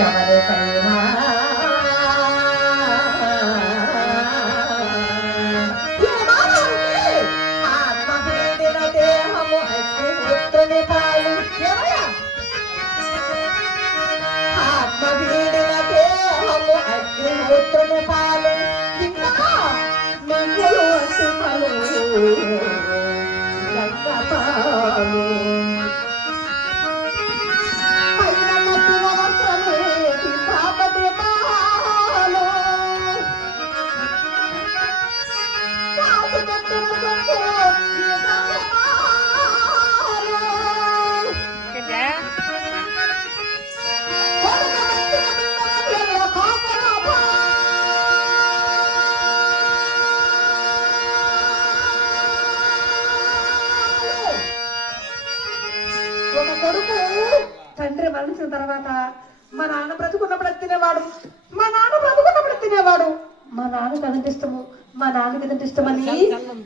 ఎవరికైనా ఆత్మపీడిన దేహము అగ్నిహోత్రుని పాలు ఆత్మపీడిన దేహము అగ్నిహోత్రుని పాలు ఇంకా మిగులు అసుమలు గంగపాలు ఒక కొడుకు తండ్రి మరణించిన తర్వాత మా నాన్న బ్రతుకున్నప్పుడు తినేవాడు, మా నాన్నకి అదంటే ఇష్టము, మా నాన్నకి ఇదంటే ఇష్టమని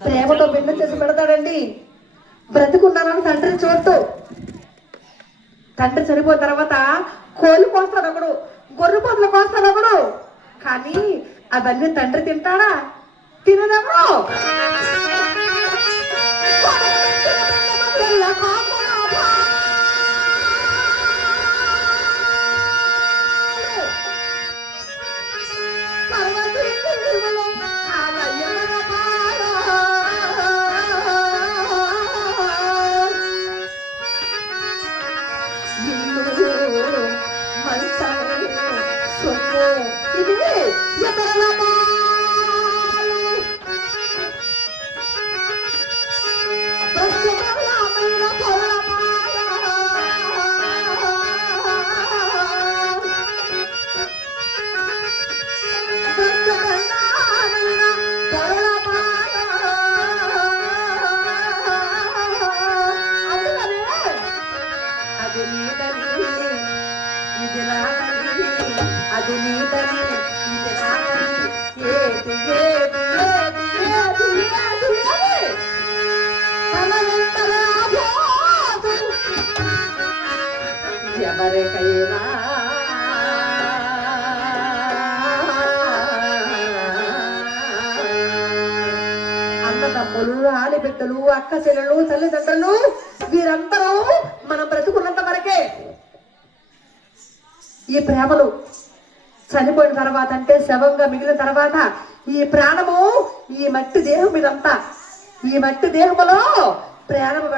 ప్రేమతో బిడ్డ చేసి పెడతాడండి. బ్రతుకున్నానని తండ్రిని చూడటం. తండ్రి చనిపోయిన తర్వాత కోళ్ళు కోస్తాడు ఒకడు, గొర్రె పొదలు కోస్తాడు ఒకడు. కానీ అవన్నీ తండ్రి తింటాడా? తినదెవడు. అది నీదని ఇది నాదని ఏది ఏది ఏది ఏది ఏది ఎవరికైనా అన్నదమ్ములు, ఆడబిడ్డలు, అక్క చెల్లెలు, తల్లిదండ్రులు వీరందరూ మనం బ్రతుకున్నంత వరకే. ఈ ప్రేమలు చనిపోయిన తర్వాత అంటే శవంగా మిగిలిన తర్వాత ఈ ప్రాణము ఈ మట్టి దేహం ఇదంతా, ఈ మట్టి దేహములో ప్రాణము